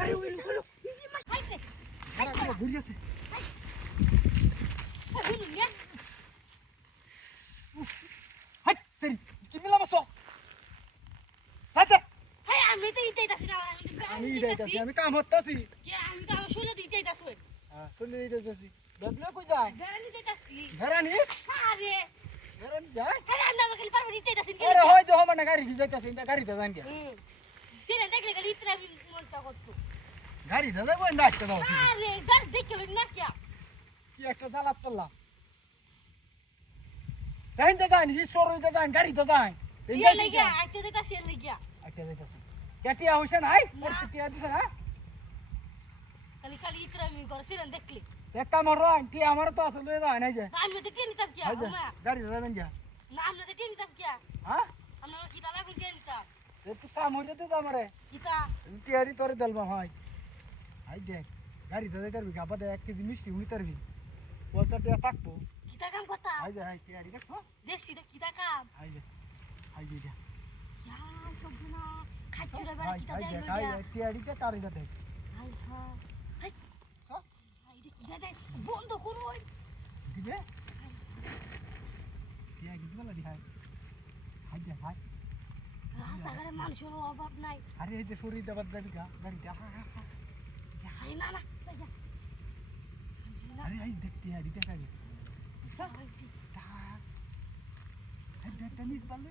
আরে ওই হলো মাছ খাইছে আরে আরে ঘুরে গেছে হইল না হাই সরি কি মিলা মাছ তাতে হাই আমি তো ইতাইতাছি না আমি যাইতাছি আমি কাম হতাছি যে আমি তো আমার শুনে দিতেইতাছি হ্যাঁ শুনে যাইতাছি দেখলে কই যায় বেরানি দিতেছি ঘরানি আরে ঘরানি যায় আরে আমি আমাকে পারবো দিতেইতাছি আরে হয় যে হবে না গাড়ি যাইতাছি ইন্দা গাড়িতে যান কে সিনে দেখলে গলি ইতরা মনটা করতো গাড়িতে যাবো না একটা দাও আরে গাড়ি দেখলে না কি একটা জ্বালাত করলাম তাইতে যান হিসরইতে যান গাড়িতে যান ইয়া লাগিয়া আইতে দিতেছি লাগিয়া আচ্ছা যাইতাছি কেটিয়া হইছে নাই কেটিয়া দিছ না খালি খালি ইতরা আমি করে সিনে দেখলি এক কাম হলো আন্টি আমার তো আসলে যায় নাই যে আমি তো টিনি তাপ কি হাই যা গাড়িতে যাবেন যা না আমি তো টিনি তাপ কি হ্যাঁ আমরা কি তালা কোন টিনি তাপ একটু কাম হইতে তো আমারে কিতা টিয়ারি তোরে দলবা হয় হাই দেখ গাড়িতে যাইতে পারবি গাবা দে 1 কেজি মিষ্টি উনি তারবি বলটা টিয়া থাকবো কিতা কাম কথা হাই যা হাই টিয়ারি দেখছো দেখছি তো কিতা কাম হাই যা হাই যা ইয়া সবনা খাইছরা বেড়া হাই কিতা হাই যাই যা না হাই টিয়ারিতে কারিটা দেখ হাই হাই সব হাই রে কিতা দেখ বন্ধ করো দিবে টিয়া কি বলা দি হাই হাই যা হাই রাস্তাঘাটে মানুষের অভাব নাই আরে এই যে শরীর আবার যাবি গা গাড়িতে হাই না না যা আরে এই দেখ টিয়ারি দেখা গে টেনিস বল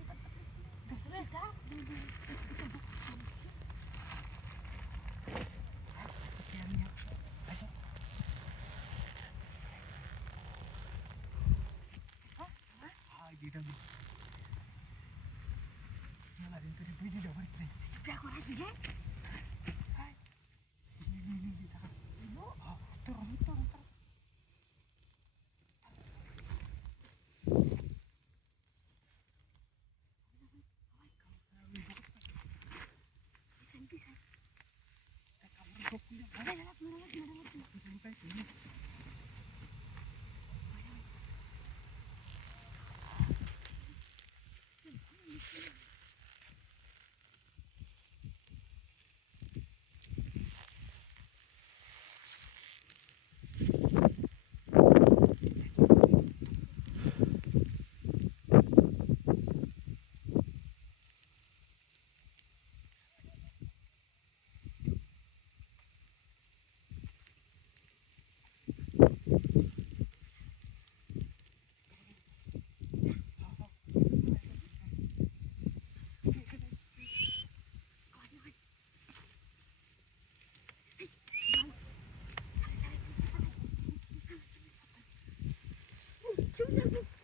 Chúng ta